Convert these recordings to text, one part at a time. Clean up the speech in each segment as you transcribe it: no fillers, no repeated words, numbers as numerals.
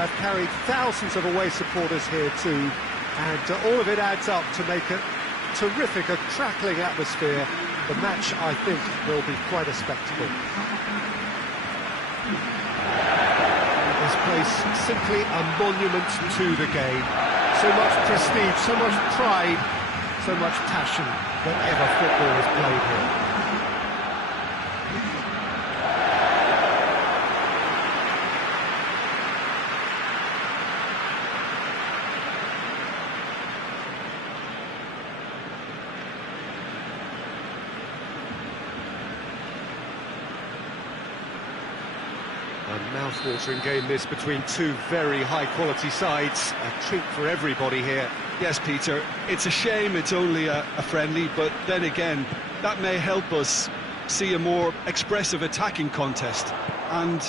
have carried thousands of away supporters here too, and all of it adds up to make a terrific, a crackling atmosphere. The match, I think, will be quite a spectacle. This place, simply a monument to the game. So much prestige, so much pride, so much passion whenever football is played here. A mouth-watering game this between two very high-quality sides. A treat for everybody here. Yes, Peter, it's a shame it's only a friendly, but then again, that may help us see a more expressive attacking contest. And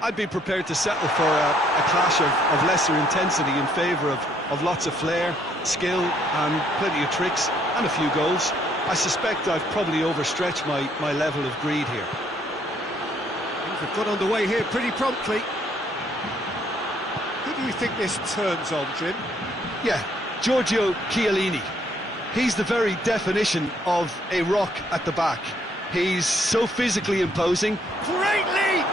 I'd be prepared to settle for a clash of lesser intensity in favour of lots of flair, skill, and plenty of tricks, and a few goals. I suspect I've probably overstretched my level of greed here. They've got underway here pretty promptly. Who do you think this turns on, Jim? Yeah, Giorgio Chiellini. He's the very definition of a rock at the back. He's so physically imposing. Great leap!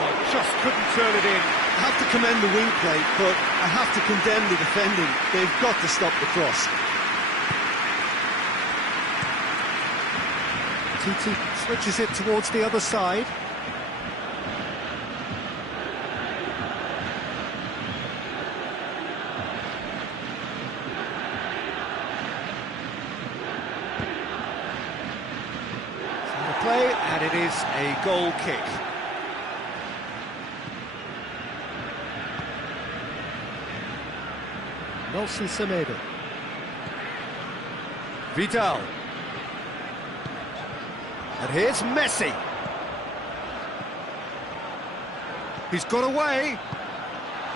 Oh, just couldn't turn it in. I have to commend the wing play, but I have to condemn the defending. They've got to stop the cross. Titi switches it towards the other side. The play, and it is a goal kick. Nelson Semedo. Vidal. And here's Messi. He's got away.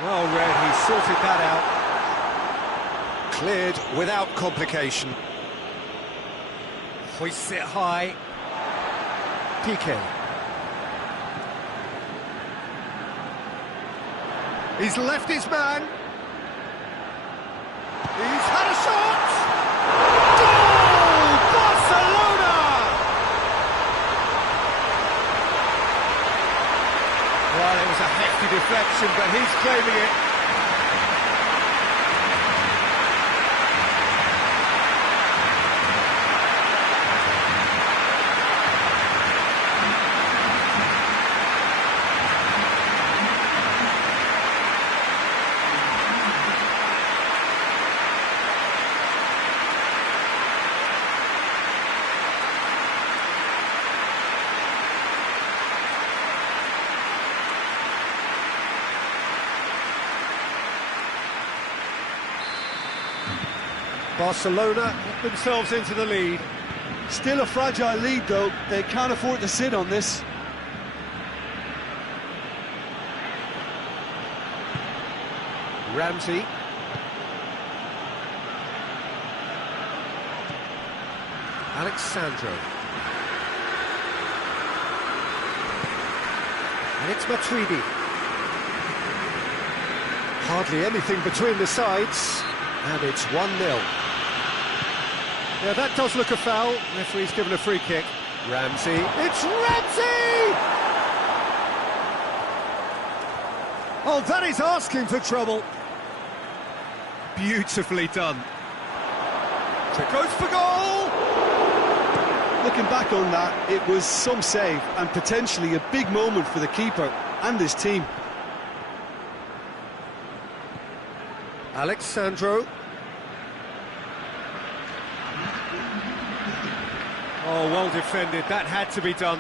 Well read, he sorted that out. Cleared without complication. Hoists it high. Piqué. He's left his man. He's had a shot. Goal! Barcelona! Well, it was a hefty deflection, but he's claiming it. Barcelona get themselves into the lead. Still a fragile lead, though. They can't afford to sit on this. Ramsey. Alexandro. And it's Matuidi. Hardly anything between the sides, and it's 1-0. Yeah, that does look a foul. Referee's given a free kick. Ramsey. It's Ramsey! Oh, that is asking for trouble. Beautifully done. It goes for goal! Looking back on that, it was some save and potentially a big moment for the keeper and his team. Alexandro. Oh, well defended. That had to be done.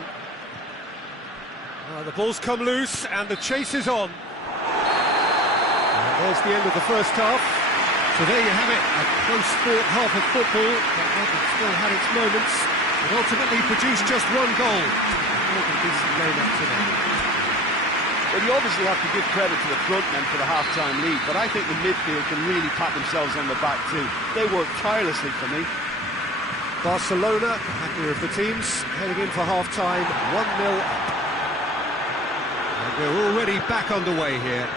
The ball's come loose and the chase is on. And there's the end of the first half. So there you have it, a close-fought half of football, but one that still had its moments. It ultimately produced just one goal. More than decent game up to now. Well, you obviously have to give credit to the front men for the half-time lead, but I think the midfield can really pat themselves on the back too. They worked tirelessly for me. Barcelona, happier of the teams, heading in for half-time, 1-0 up. And We're already back underway here.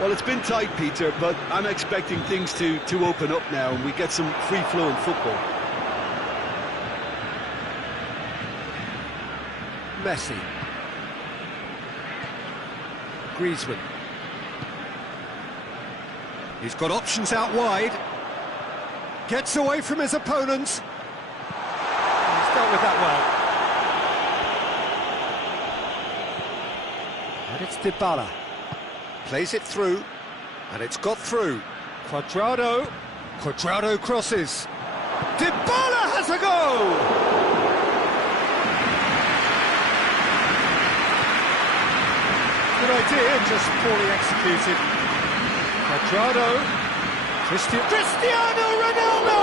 Well, it's been tight, Peter, but I'm expecting things to open up now and we get some free-flowing football. Messi. Griezmann. He's got options out wide. Gets away from his opponents. He's dealt with that well. And it's Dybala. Plays it through, and it's got through. Cuadrado. Cuadrado crosses. Dybala has a go! Good idea, just poorly executed. Cuadrado. Cristiano Ronaldo!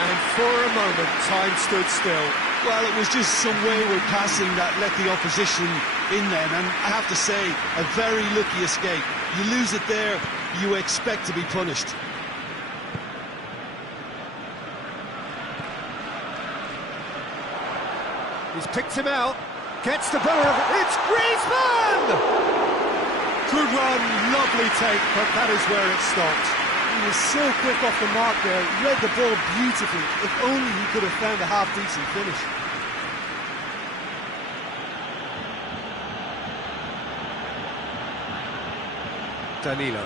And for a moment, time stood still. Well, it was just some wayward passing that let the opposition in then, and I have to say, a very lucky escape. You lose it there, you expect to be punished. He's picked him out, gets the better of it, it's Griezmann! Good run, lovely take, but that is where it stopped. He was so quick off the mark there, read the ball beautifully. If only he could have found a half-decent finish. Danilo.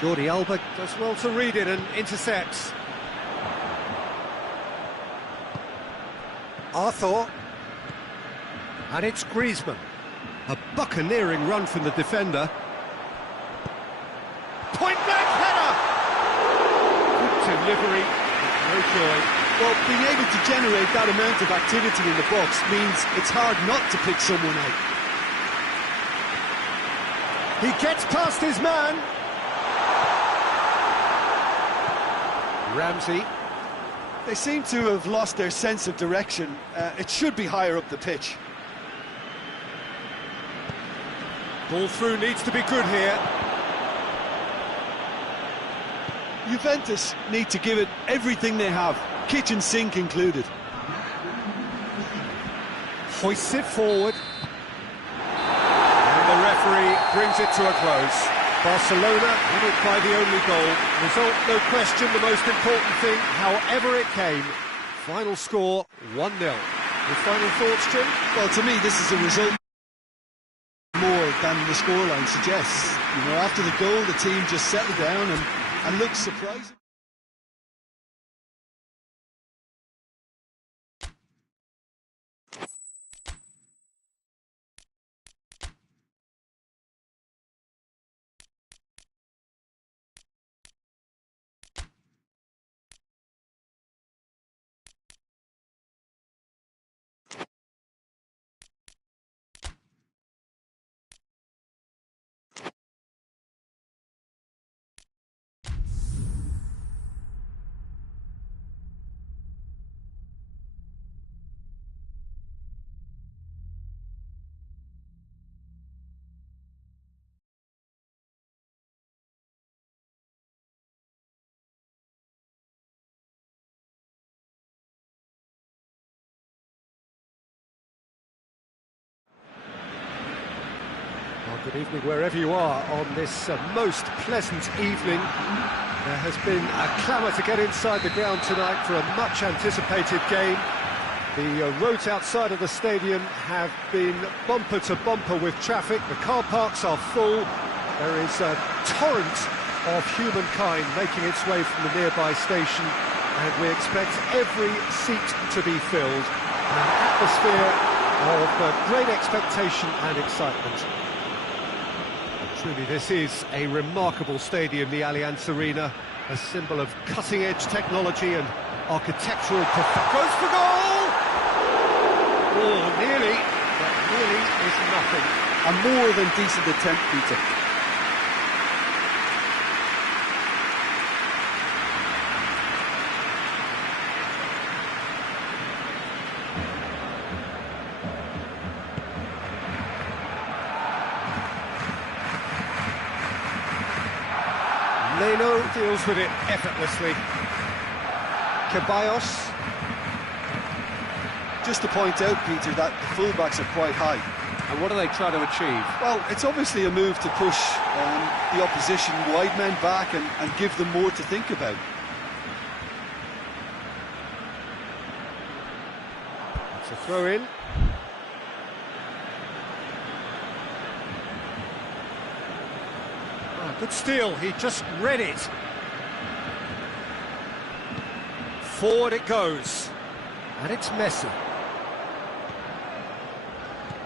Jordi Alba does well to read it and intercepts. Arthur. And it's Griezmann. A buccaneering run from the defender. Point-blank header! Good delivery, no joy. Well, being able to generate that amount of activity in the box means it's hard not to pick someone out. He gets past his man. Ramsey. They seem to have lost their sense of direction. It should be higher up the pitch. Ball through needs to be good here. Juventus need to give it everything they have, kitchen sink included. Hoists it forward. And the referee brings it to a close. Barcelona win it by the only goal. Result, no question, the most important thing, however it came. Final score, 1-0. Your final thoughts, Jim? Well, to me, this is a result more than the scoreline suggests. You know, after the goal, the team just settled down and looked surprising. Good evening wherever you are on this most pleasant evening. There has been a clamour to get inside the ground tonight for a much anticipated game. The roads outside of the stadium have been bumper to bumper with traffic. The car parks are full. There is a torrent of humankind making its way from the nearby station, and we expect every seat to be filled. An atmosphere of great expectation and excitement. Truly, this is a remarkable stadium, the Allianz Arena, a symbol of cutting-edge technology and architectural perfection. Goes for goal! Oh, nearly, but nearly is nothing. A more than decent attempt, Peter. Leno deals with it effortlessly. Ceballos. Just to point out, Peter, that the fullbacks are quite high. And what do they try to achieve? Well, it's obviously a move to push the opposition wide men back and give them more to think about. It's a throw-in. Oh, good steal, he just read it. Forward it goes. And it's Messi.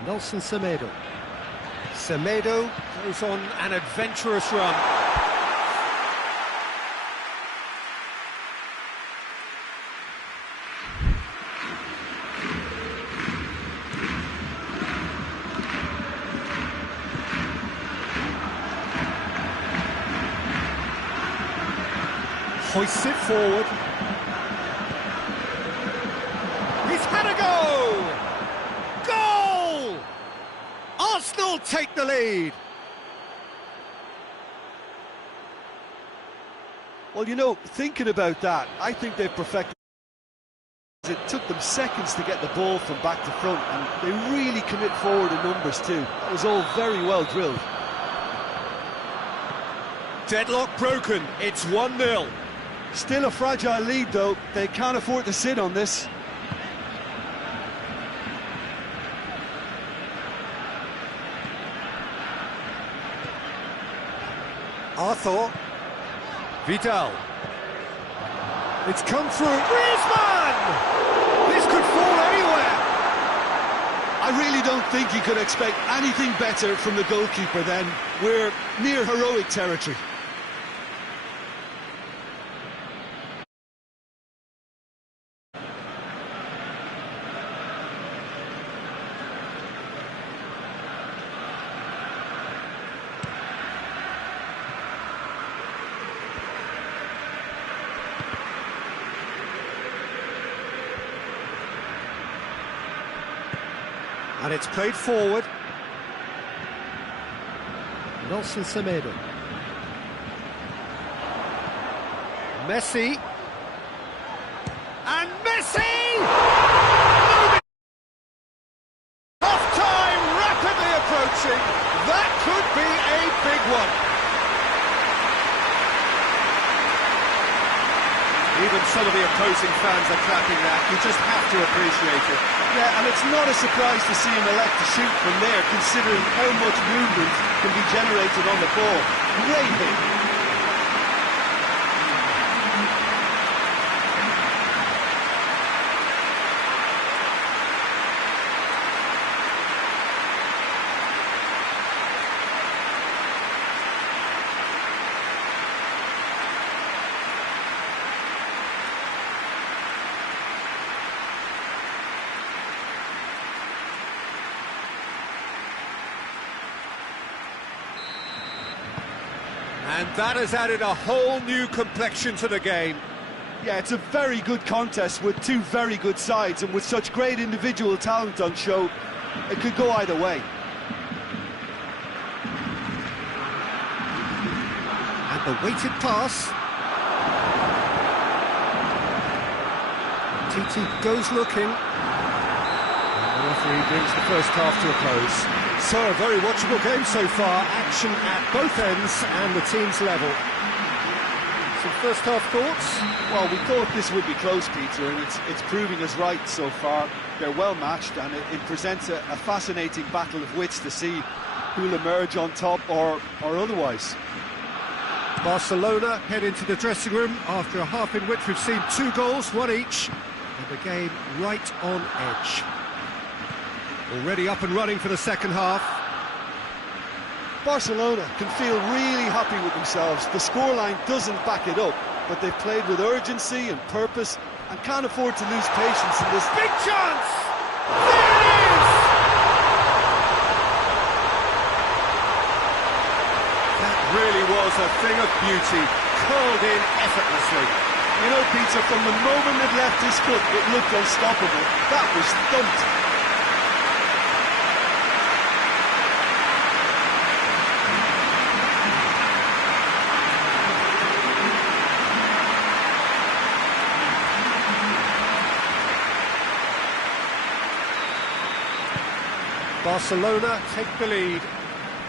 Nelson Semedo. Semedo goes on an adventurous run. Hoists it forward. He's had a go! Goal! Arsenal take the lead. Well, you know, thinking about that, I think they've perfected. It took them seconds to get the ball from back to front, and they really commit forward in numbers too. That was all very well drilled. Deadlock broken, it's 1-0. Still a fragile lead though, they can't afford to sit on this. Arthur. Vidal. It's come through. Griezmann! This could fall anywhere. I really don't think you could expect anything better from the goalkeeper then. We're near heroic territory. And it's played forward. Nelson Semedo. Messi. And Messi! Half-time rapidly approaching. That could be a big one. Even some of the opposing fans are clapping that. You just have to appreciate it. Yeah, and it's not a surprise to see him elect to shoot from there, considering how much movement can be generated on the ball. Great hit. And that has added a whole new complexion to the game. Yeah, it's a very good contest with two very good sides, and with such great individual talent on show, it could go either way. And the weighted pass. TT goes looking. And the referee brings the first half to a close. So, a very watchable game so far. Action at both ends and the team's level. Some first half thoughts? Well, we thought this would be close, Peter, and it's proving us right so far. They're well matched, and it presents a fascinating battle of wits to see who'll emerge on top or otherwise. Barcelona head into the dressing room after a half in which we've seen 2 goals, 1 each, and the game right on edge. Already up and running for the second half. Barcelona can feel really happy with themselves. The scoreline doesn't back it up, but they've played with urgency and purpose and can't afford to lose patience in this. Big chance! There it is! That really was a thing of beauty, curled in effortlessly. You know, Peter, from the moment it left his foot, it looked unstoppable. That was thumped. Barcelona take the lead.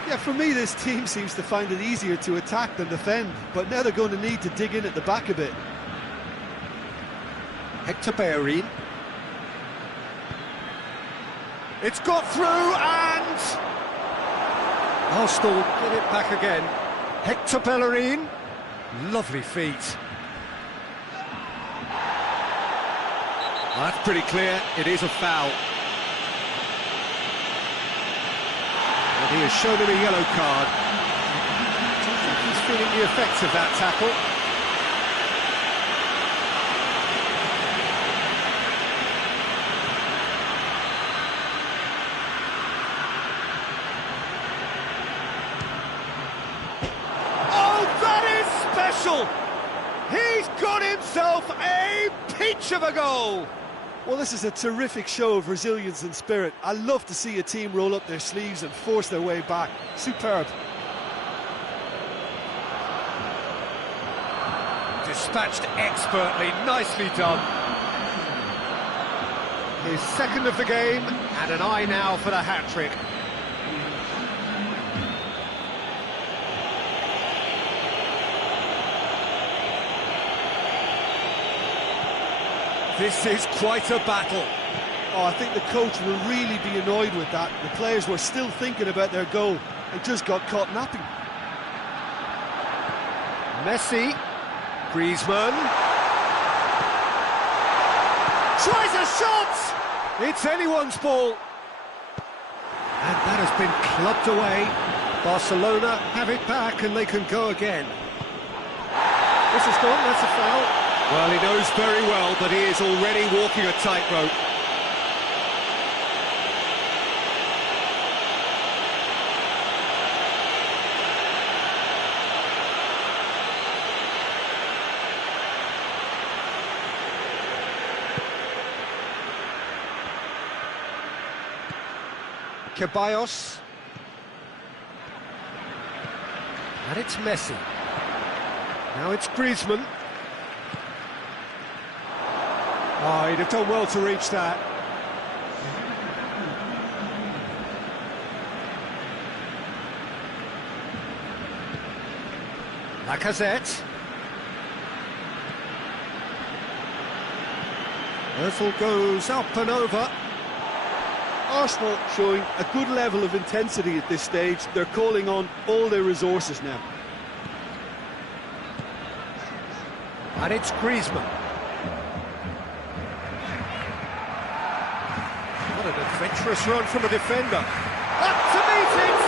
Yeah, for me, this team seems to find it easier to attack than defend, but now they're going to need to dig in at the back a bit. Hector Bellerin. It's got through and... Arsenal get it back again. Hector Bellerin. Lovely feet. That's pretty clear, it is a foul. And he has shown him a yellow card. I don't think he's feeling the effects of that tackle. He's got himself a peach of a goal! Well, this is a terrific show of resilience and spirit. I love to see a team roll up their sleeves and force their way back. Superb. Dispatched expertly, nicely done. His second of the game, and an eye now for the hat-trick. This is quite a battle. Oh, I think the coach will really be annoyed with that. The players were still thinking about their goal and just got caught napping. Messi, Griezmann. Tries a shot! It's anyone's ball. And that has been clubbed away. Barcelona have it back and they can go again. This is gone, that's a foul. Well, he knows very well that he is already walking a tightrope. Ceballos. And it's Messi. Now it's Griezmann. Oh, he'd have done well to reach that. Lacazette. Ozil goes up and over. Arsenal showing a good level of intensity at this stage. They're calling on all their resources now. And it's Griezmann. What an adventurous run from a defender. Up to meet it!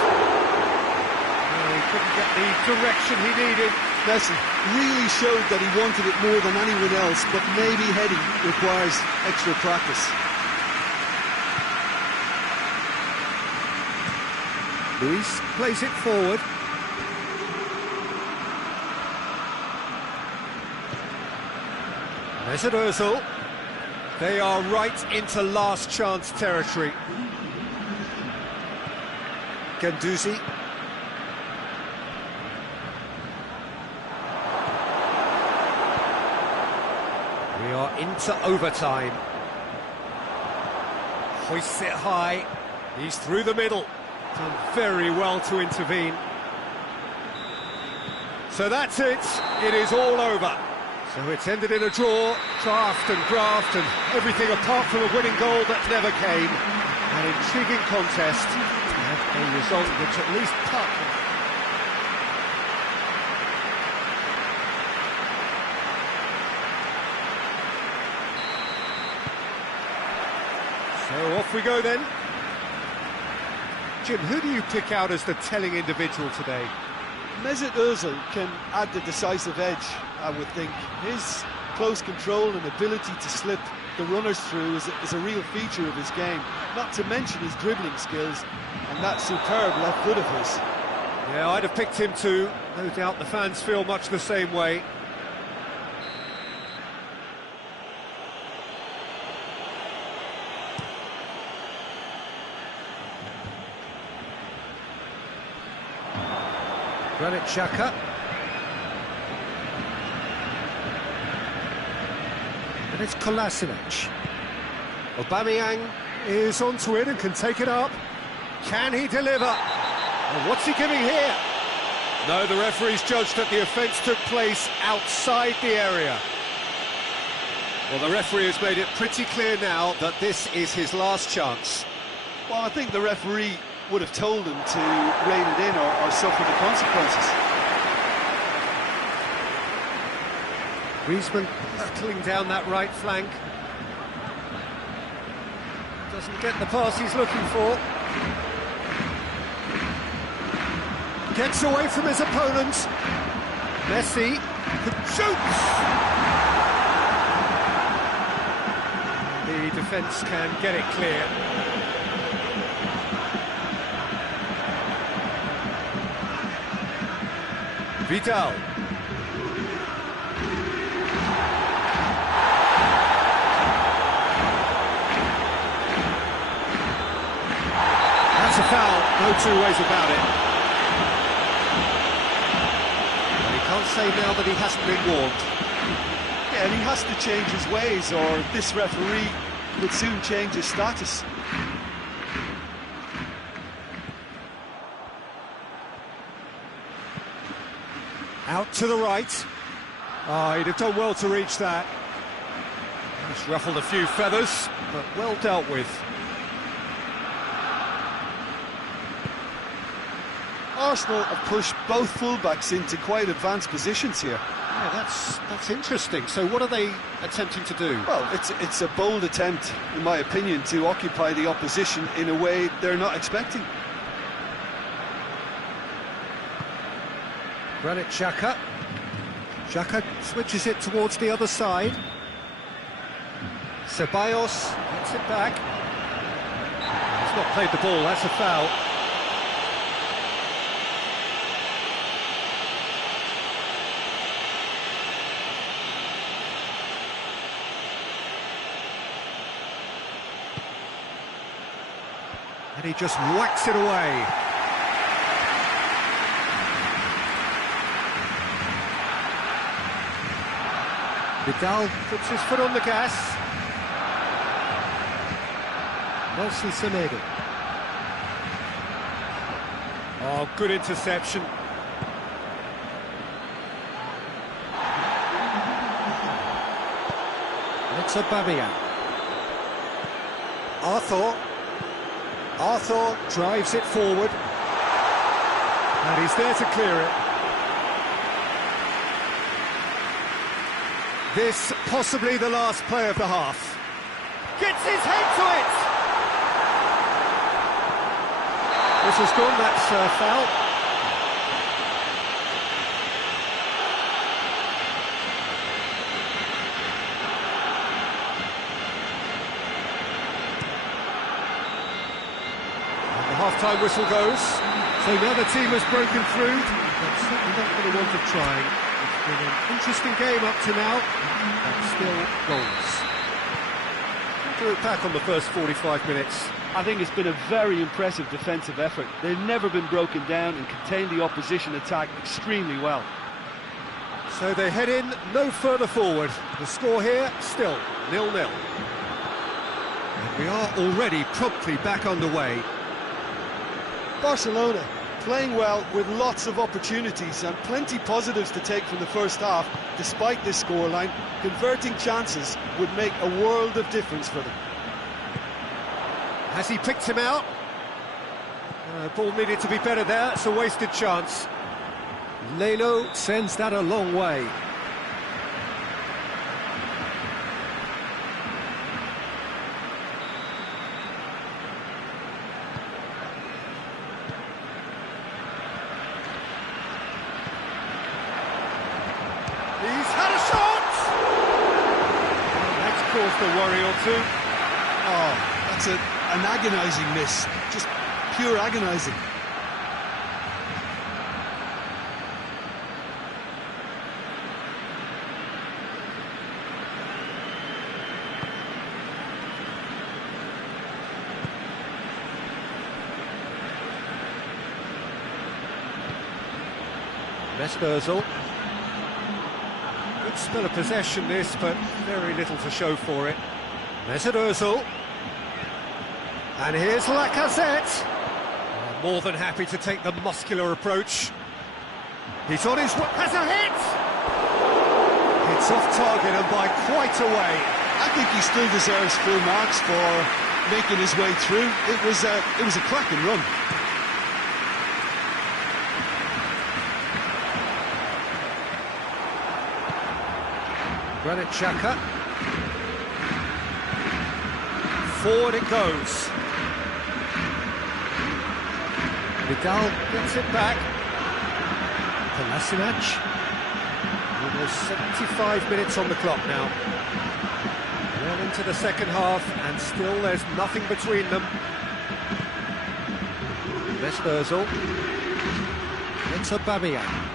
Oh, he couldn't get the direction he needed. Messi really showed that he wanted it more than anyone else, but maybe heading requires extra practice. Luis plays it forward. Mesut Ozil. They are right into last chance territory. Guendouzi. We are into overtime. Hoists it high. He's through the middle. Done very well to intervene. So that's it. It is all over. So it's ended in a draw, draft and everything apart from a winning goal that never came. An intriguing contest and a result which at least partly... So off we go then. Jim, who do you pick out as the telling individual today? Mesut Ozil can add the decisive edge, I would think. His close control and ability to slip the runners through is a real feature of his game, not to mention his dribbling skills and that superb left foot of his. Yeah, I'd have picked him too. No doubt the fans feel much the same way. Granit Xhaka. And it's Kolasinac. Aubameyang is onto it and can take it up. Can he deliver? And what's he giving here? No, the referee's judged that the offence took place outside the area. Well, the referee has made it pretty clear now that this is his last chance. Well, I think the referee would have told him to rein it in or suffer the consequences. Griezmann hurtling down that right flank. Doesn't get the pass he's looking for. Gets away from his opponent. Messi shoots! The defence can get it clear. Vidal. That's a foul, no two ways about it. But he can't say now that he hasn't been warned. Yeah, and he has to change his ways, or this referee will soon change his status. Out to the right. Oh, he'd have done well to reach that. Just ruffled a few feathers, but well dealt with. Arsenal have pushed both fullbacks into quite advanced positions here. Yeah, that's interesting. So what are they attempting to do? Well, it's a bold attempt, in my opinion, to occupy the opposition in a way they're not expecting. Granit Xhaka. Xhaka switches it towards the other side. Ceballos gets it back. He's not played the ball, that's a foul. And he just whacks it away. Vidal puts his foot on the gas. Nelson Semedo. Oh, good interception. It's Aubameyang. Arthur drives it forward. And he's there to clear it. This possibly the last play of the half. Gets his head to it! This has gone, that's foul. And the half-time whistle goes. So now the team has broken through. But certainly not for the want of trying. It's been an interesting game up to now, and still goals. What do you look back on the first 45 minutes? I think it's been a very impressive defensive effort. They've never been broken down and contained the opposition attack extremely well. So they head in no further forward. The score here, still 0-0. And we are already promptly back underway. Barcelona playing well with lots of opportunities and plenty positives to take from the first half. Despite this scoreline, converting chances would make a world of difference for them. Has he picked him out? Ball needed to be better there, it's a wasted chance. Leno sends that a long way. He's had a shot! That's caused a worry or two. Oh, that's an agonising miss, just pure agonising. Ozil. Good spell of possession this, but very little to show for it. Mesut Ozil. And here's Lacazette. More than happy to take the muscular approach. He's on his way, has a hit! It's off target and by quite a way. I think he still deserves full marks for making his way through. It was a cracking run. Granit Xhaka. Forward it goes. Vidal gets it back. Kolasinac. Almost 75 minutes on the clock now. Well into the second half, and still there's nothing between them. Mesut Ozil. It's Aubameyang.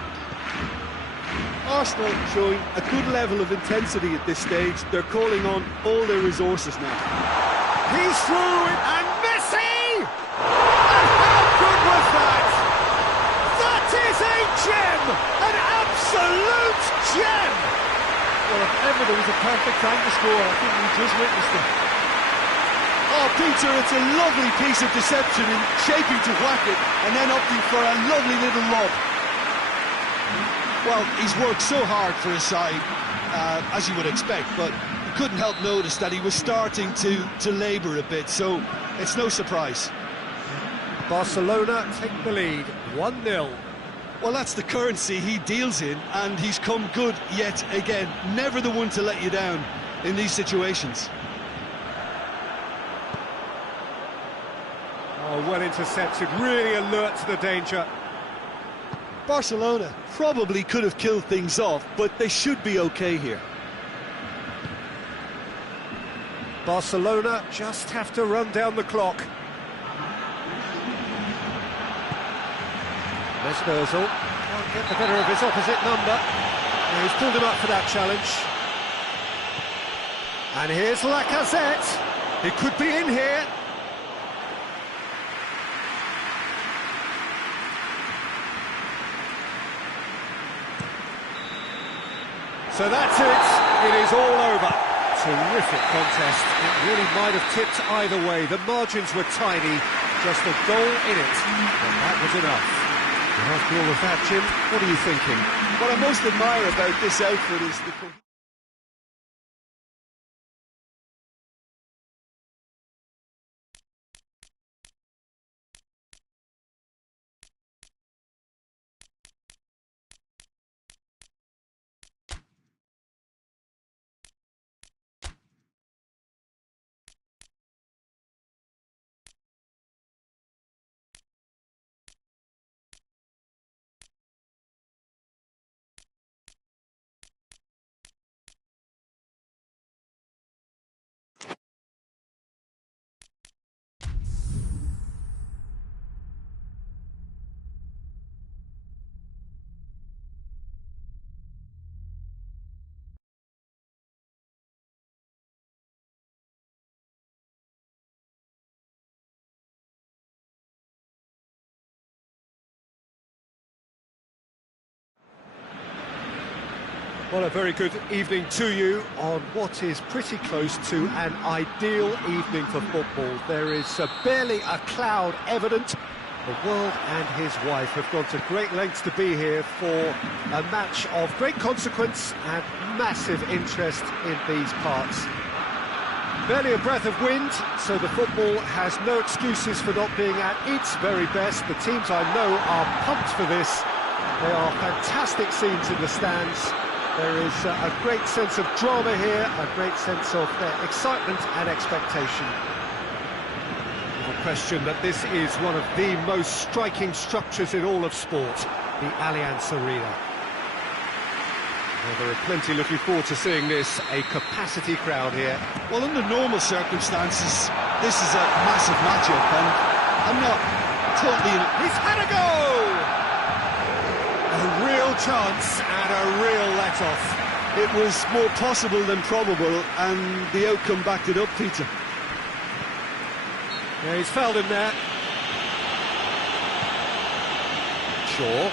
Arsenal showing a good level of intensity at this stage. They're calling on all their resources now. He's through it, and Messi! And how good was that? That is a gem! An absolute gem! Well, if ever there was a perfect time to score, I think we just witnessed it. Oh, Peter, it's a lovely piece of deception in shaping to whack it and then opting for a lovely little lob. Well, he's worked so hard for his side, as you would expect, but you couldn't help notice that he was starting to labour a bit, so it's no surprise. Barcelona take the lead, 1-0. Well, that's the currency he deals in, and he's come good yet again. Never the one to let you down in these situations. Oh, well intercepted, really alert to the danger. Barcelona probably could have killed things off, but they should be okay here. Barcelona just have to run down the clock. Mesut Ozil can't get the better of his opposite number. Now he's pulled him up for that challenge. And here's Lacazette. It could be in here. So that's it. It is all over. Terrific contest. It really might have tipped either way. The margins were tiny, just a goal in it, and that was enough. And after all of that, Jim, what are you thinking? What I most admire about this outfit is the... Well, a very good evening to you on what is pretty close to an ideal evening for football. There is barely a cloud evident. The world and his wife have gone to great lengths to be here for a match of great consequence and massive interest in these parts. Barely a breath of wind, so the football has no excuses for not being at its very best. The teams I know are pumped for this. They are fantastic scenes in the stands. There is a great sense of drama here, a great sense of excitement and expectation. No question that this is one of the most striking structures in all of sport, the Allianz Arena. Well, there are plenty looking forward to seeing this, a capacity crowd here. Well, under normal circumstances, this is a massive matchup, and I'm not totally... He's had a go! A real chance and a real let-off. It was more possible than probable, and the outcome backed it up, Peter. Yeah, he's fouled him there. Shaw.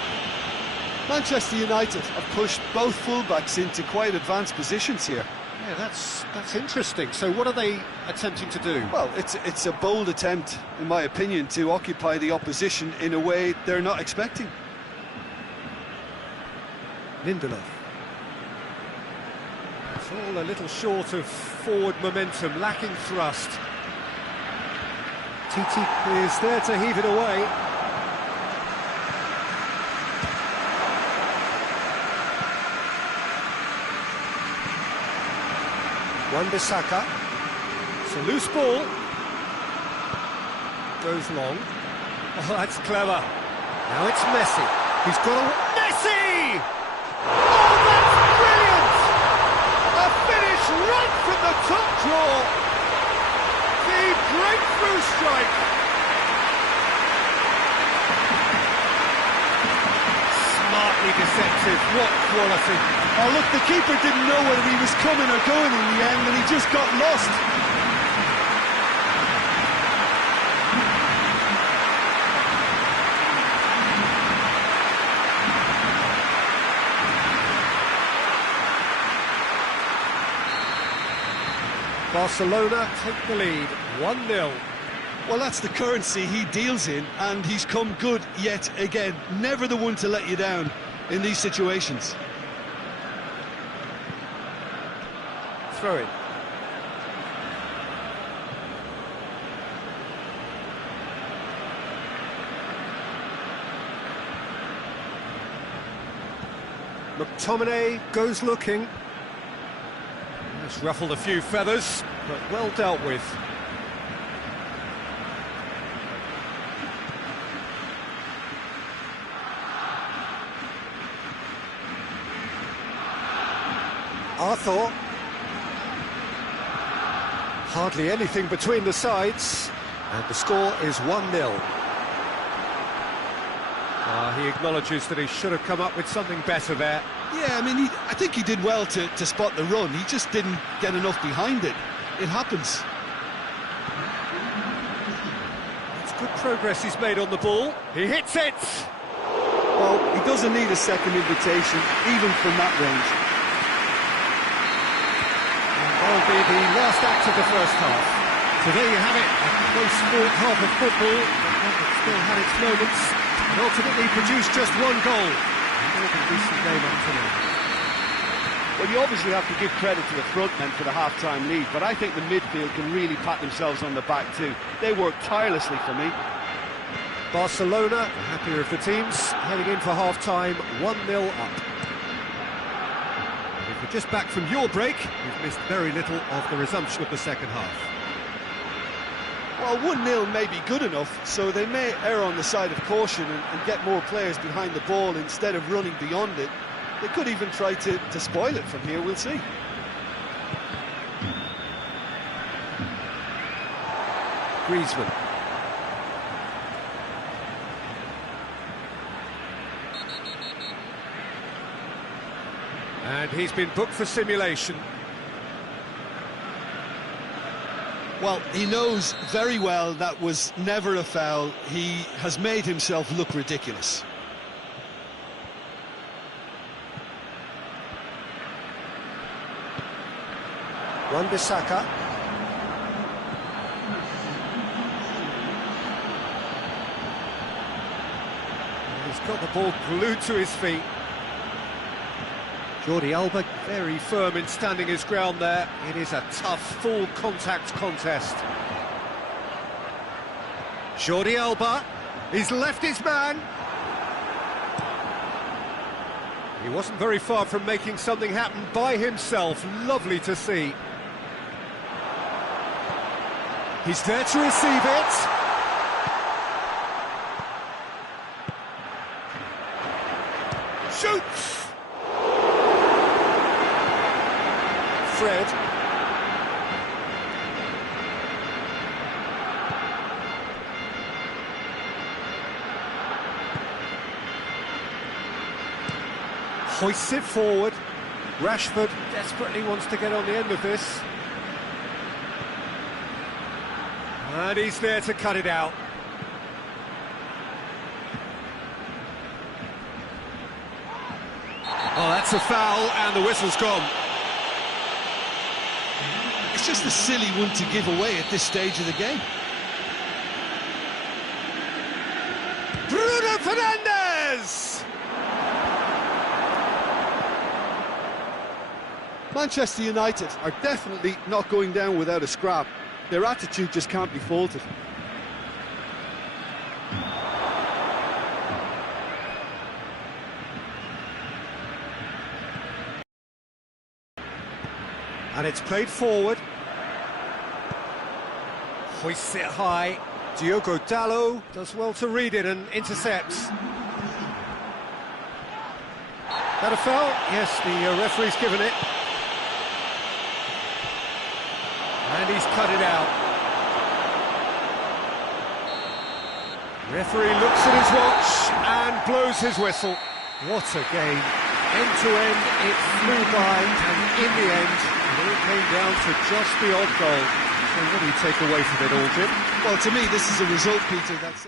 Manchester United have pushed both fullbacks into quite advanced positions here. Yeah, that's interesting. So what are they attempting to do? Well, it's a bold attempt, in my opinion, to occupy the opposition in a way they're not expecting. Lindelof. It's all a little short of forward momentum, lacking thrust. Titi is there to heave it away. Wan-Bissaka. It's a loose ball. Goes long. Oh, that's clever. Now it's Messi. He's got a... Messi! Oh, that's brilliant! A finish right from the top draw. The breakthrough strike. Smartly deceptive. What quality. Oh, look, the keeper didn't know whether he was coming or going in the end, and he just got lost. Barcelona take the lead, 1-0. Well, that's the currency he deals in, and he's come good yet again. Never the one to let you down in these situations. Throw it. McTominay goes looking. It's ruffled a few feathers, but well dealt with. Arthur. Hardly anything between the sides, and the score is 1-0. He acknowledges that he should have come up with something better there. Yeah, I mean, I think he did well to spot the run. He just didn't get enough behind it. It happens. It's good progress he's made on the ball. He hits it! Well, he doesn't need a second invitation, even from that range. That'll be the last act of the first half. So there you have it, a close-fought half of football, but one that still had its moments, and ultimately produced just one goal. A decent game up to now. Well, you obviously have to give credit to the front men for the half-time lead, but I think the midfield can really pat themselves on the back too. They worked tirelessly for me. Barcelona, the happier of the teams, heading in for half-time, 1-0 up. If you're just back from your break, you've missed very little of the resumption of the second half. Well, 1-0 may be good enough, so they may err on the side of caution and get more players behind the ball instead of running beyond it. They could even try to spoil it from here, we'll see. Griezmann. And he's been booked for simulation. Well, he knows very well that was never a foul. He has made himself look ridiculous. Wan-Bissaka. He's got the ball glued to his feet. Jordi Alba very firm in standing his ground there. It is a tough, full contact contest. Jordi Alba, he's left his man. He wasn't very far from making something happen by himself. Lovely to see. He's there to receive it. Shoots! Fred. Hoists it forward. Rashford desperately wants to get on the end of this. And he's there to cut it out. Oh, that's a foul, and the whistle's gone. just a silly one to give away at this stage of the game. Bruno Fernandes! Manchester United Are definitely not going down without a scrap. Their attitude just can't be faulted. And it's played forward. Hoists it high. Diogo Dalot does well to read it and intercepts. That a foul? Yes, the referee's given it. And he's cut it out. Referee looks at his watch and blows his whistle. What a game. End to end, it flew by, and in the end, it all came down to just the odd goal. So what do you take away from it all, Jim? Well, to me, this is a result, Peter, that's...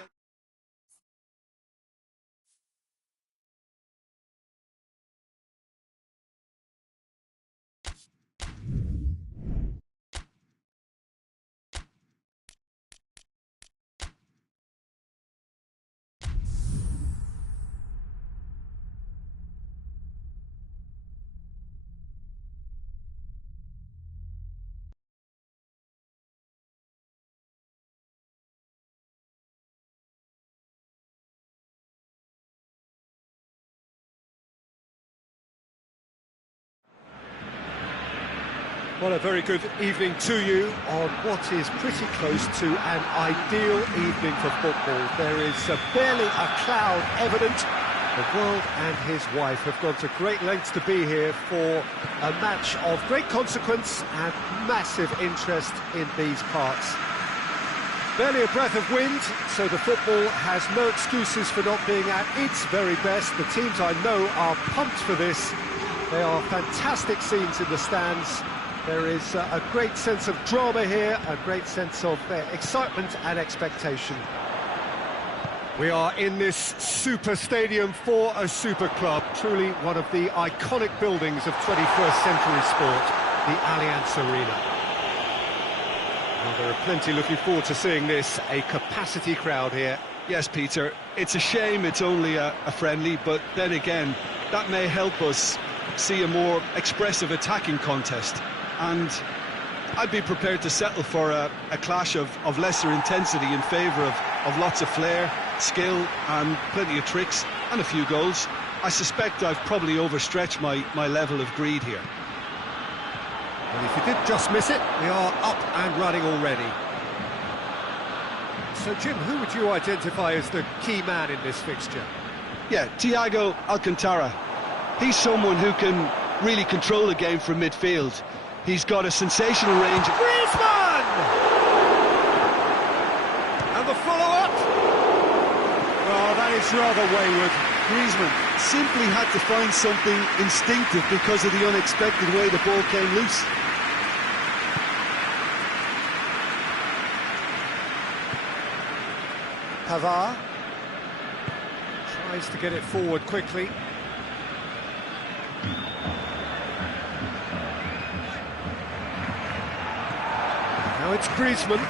Well, a very good evening to you on what is pretty close to an ideal evening for football. There is barely a cloud evident. The world and his wife have gone to great lengths to be here for a match of great consequence and massive interest in these parts. Barely a breath of wind, so the football has no excuses for not being at its very best. The teams I know are pumped for this. They are fantastic scenes in the stands. There is a great sense of drama here, a great sense of excitement and expectation. We are in this super stadium for a super club, truly one of the iconic buildings of 21st century sport, the Allianz Arena. Well, there are plenty looking forward to seeing this, a capacity crowd here. Yes, Peter, it's a shame it's only a friendly, but then again, that may help us see a more expressive attacking contest. And I'd be prepared to settle for a clash of lesser intensity in favour of lots of flair, skill and plenty of tricks and a few goals. I suspect I've probably overstretched my level of greed here. And if you did just miss it, we are up and running already. So, Jim, who would you identify as the key man in this fixture? Yeah, Thiago Alcantara. He's someone who can really control the game from midfield. He's got a sensational range. Griezmann! And the follow-up? Well, that is rather wayward. Griezmann simply had to find something instinctive because of the unexpected way the ball came loose. Pavard tries to get it forward quickly. Now it's Griezmann.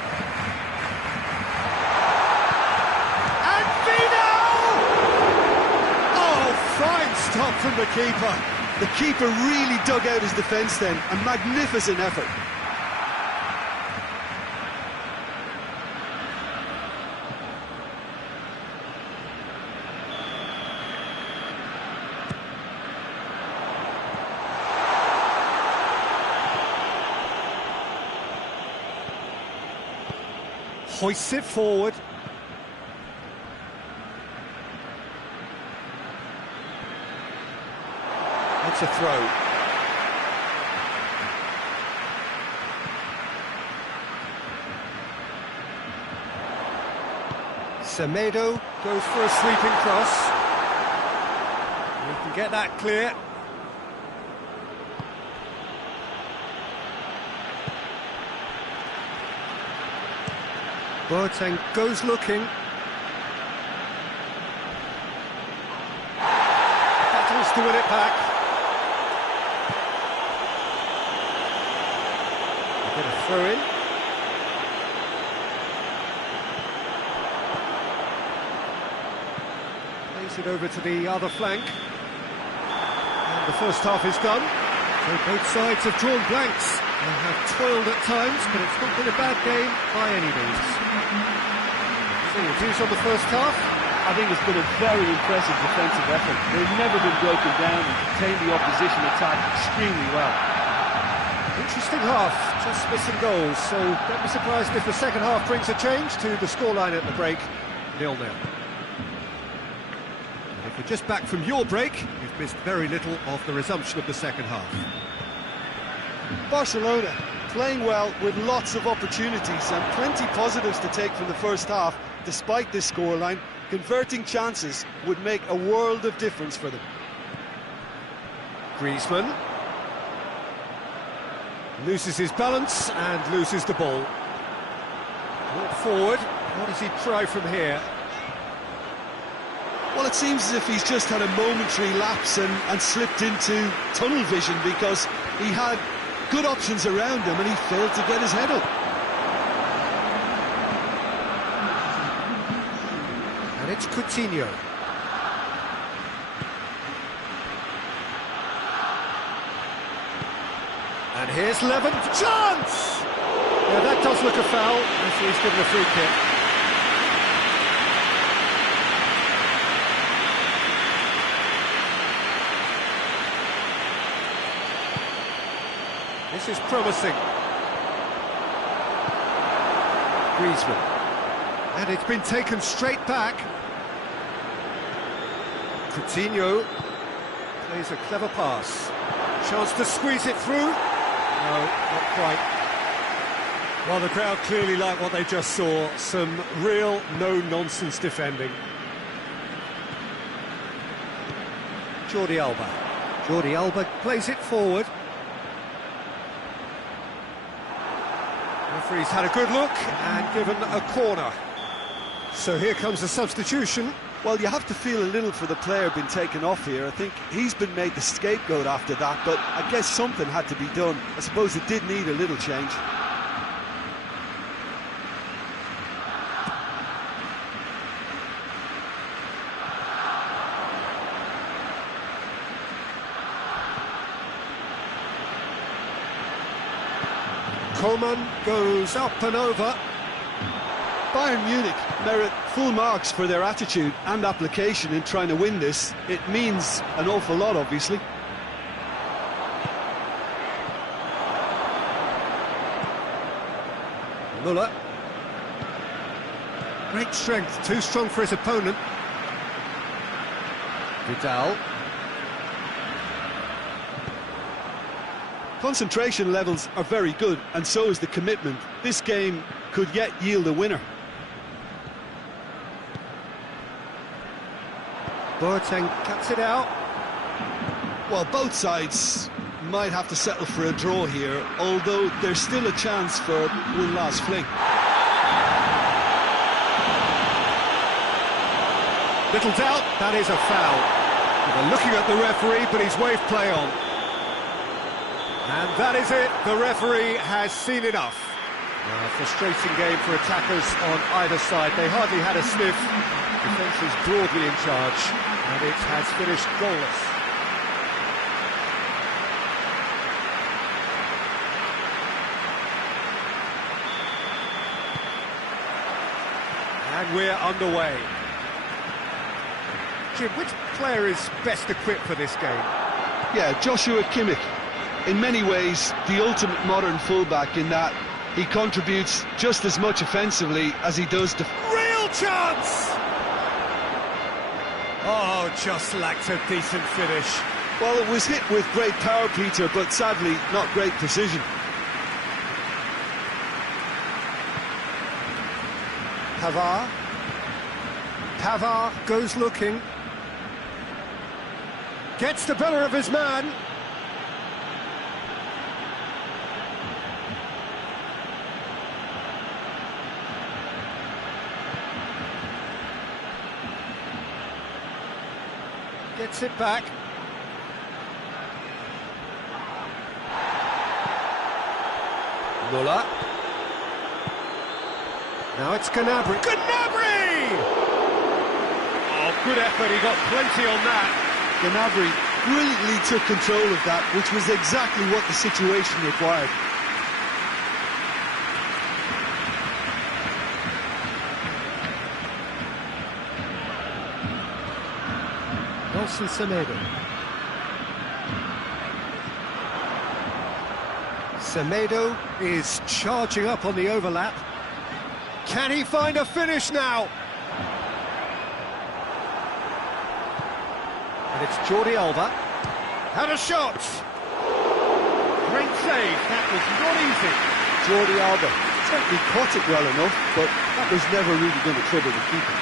And Vino! Oh, fine stop from the keeper. The keeper really dug out his defence then. A magnificent effort. Hoists it forward. That's a throw. Semedo goes for a sweeping cross. We can get that clear. Boateng goes looking. Battles to win it back. bit of throw in. Plays it over to the other flank. And the first half is done. So both sides have drawn blanks and have toiled at times, but it's not been a bad game by any means. So your views on the first half? I think it's been a very impressive defensive effort. They've never been broken down and contained the opposition attack extremely well. Interesting half, just missing goals, so don't be surprised if the second half brings a change to the scoreline at the break, 0-0. And if you're just back from your break, you've missed very little of the resumption of the second half. Barcelona playing well with lots of opportunities and plenty positives to take from the first half, despite this scoreline. Converting chances would make a world of difference for them. Griezmann loses his balance and loses the ball. Brought forward, what does he try from here? Well, it seems as if he's just had a momentary lapse and slipped into tunnel vision, because he had good options around him and he failed to get his head up. And it's Coutinho. And here's Levin, chance! Yeah, that does look a foul, as he's given a free kick. This is promising. Griezmann. And it's been taken straight back. Coutinho plays a clever pass. Chance to squeeze it through. No, not quite. Well, the crowd clearly like what they just saw. Some real no-nonsense defending. Jordi Alba. Jordi Alba plays it forward. Referee's had a good look and given a corner. So here comes a substitution. Well, you have to feel a little for the player being taken off here. I think he's been made the scapegoat after that, but I guess something had to be done. I suppose it did need a little change. Coman goes up and over. Bayern Munich merit full marks for their attitude and application in trying to win this. It means an awful lot, obviously. Müller. Great strength, too strong for his opponent. Vidal. Concentration levels are very good, and so is the commitment. This game could yet yield a winner. Boateng cuts it out. Well, both sides might have to settle for a draw here, although there's still a chance for one last fling. Little doubt, that is a foul. They're looking at the referee, but he's waved play on. And that is it, the referee has seen enough. A frustrating game for attackers on either side. They hardly had a sniff. Defence is broadly in charge, and it has finished goalless. And we're underway. Jim, which player is best equipped for this game? Yeah, Joshua Kimmich. In many ways, the ultimate modern fullback, in that he contributes just as much offensively as he does Real chance! Oh, just lacked a decent finish. Well, it was hit with great power, Peter, but sadly not great precision. Pavard. Pavard goes looking. Gets the better of his man. Gets it back. Muller. Now it's Gnabry. Gnabry! Oh, good effort, he got plenty on that. Gnabry brilliantly took control of that, which was exactly what the situation required. Nelson Semedo. Semedo is charging up on the overlap. Can he find a finish now? And it's Jordi Alba. Had a shot! Great save, that was not easy. Jordi Alba certainly caught it well enough, but that was never really going to trouble the keeper.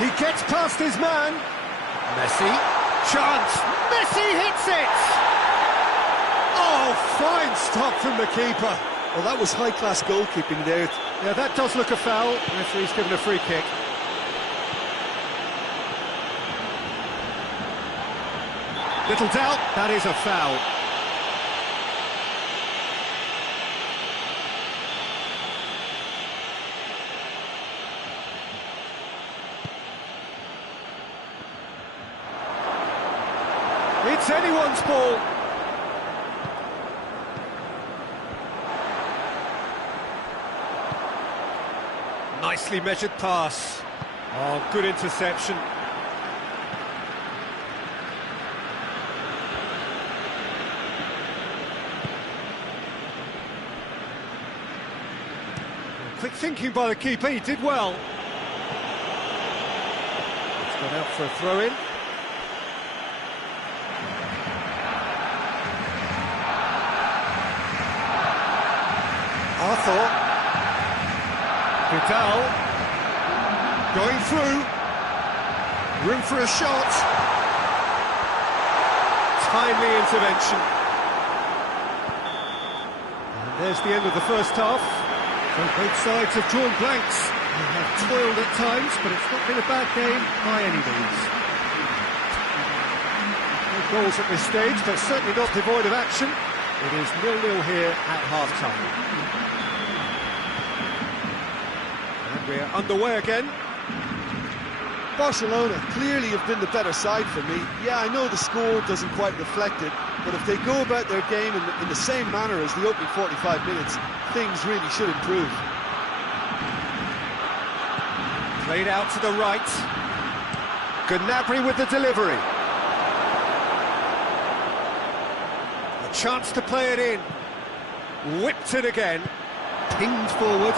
He gets past his man. Messi. Chance. Messi hits it! Oh, fine stop from the keeper. Well, that was high-class goalkeeping there. Yeah, that does look a foul. Referee's given a free kick. Little doubt, that is a foul. It's anyone's ball. Nicely measured pass. Oh, good interception. Quick thinking by the keeper, he did well. It's gone out for a throw-in. Arthur. Vidal. Going through. Room for a shot. Timely intervention. And there's the end of the first half. So both sides have drawn blanks. They have toiled at times, but it's not been a bad game by any means. No goals at this stage, but certainly not devoid of action. It is 0-0 here at half-time. And we're underway again. Barcelona clearly have been the better side for me. Yeah, I know the score doesn't quite reflect it, but if they go about their game in the same manner as the opening 45 minutes, things really should improve. Played out to the right. Gnabry with the delivery. A chance to play it in. Whipped it again. Pinged forward.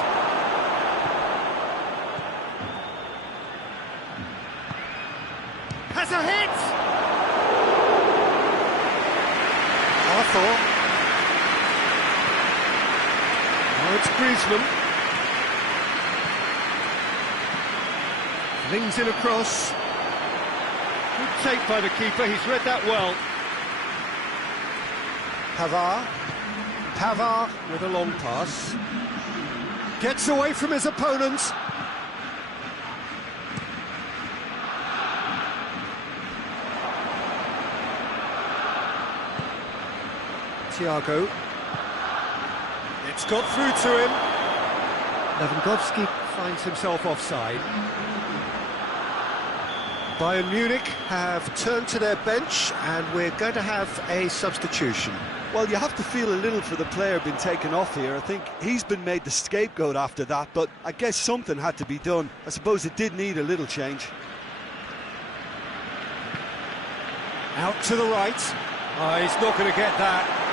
Has a hit! Arthur. Now it's Griezmann. Flings in across. Good take by the keeper, he's read that well. Pavard with a long pass. Gets away from his opponent. Thiago. It's got through to him. Lewandowski finds himself offside. Bayern Munich have turned to their bench and we're going to have a substitution. Well, you have to feel a little for the player being taken off here. I think he's been made the scapegoat after that, but I guess something had to be done. I suppose it did need a little change. Out to the right. Oh, he's not going to get that.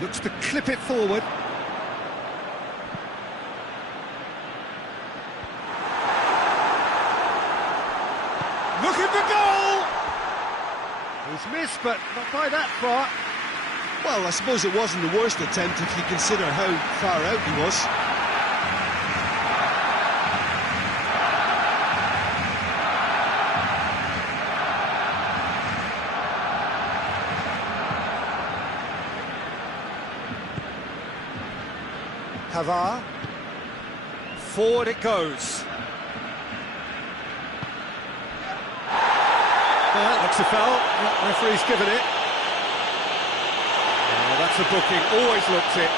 Looks to clip it forward. Looking for goal! He's missed, but not by that far. Well, I suppose it wasn't the worst attempt if you consider how far out he was. Pavard. Forward it goes. That's a foul. Referee's given it. Oh, that's a booking. Always looked it.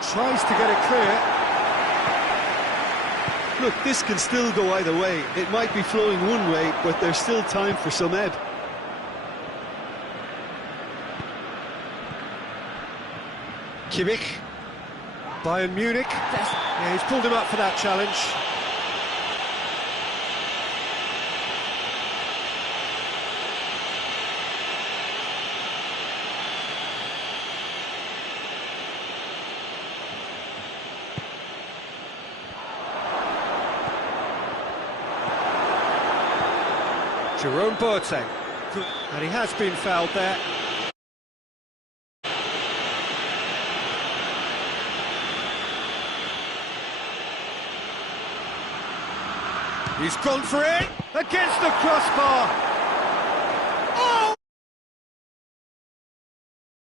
Tries to get it clear. Look, this can still go either way. It might be flowing one way, but there's still time for some ebb. Kimmich. Bayern Munich. Yeah, he's pulled him up for that challenge. Jerome Boateng, and he has been fouled there. He's gone for it, against the crossbar.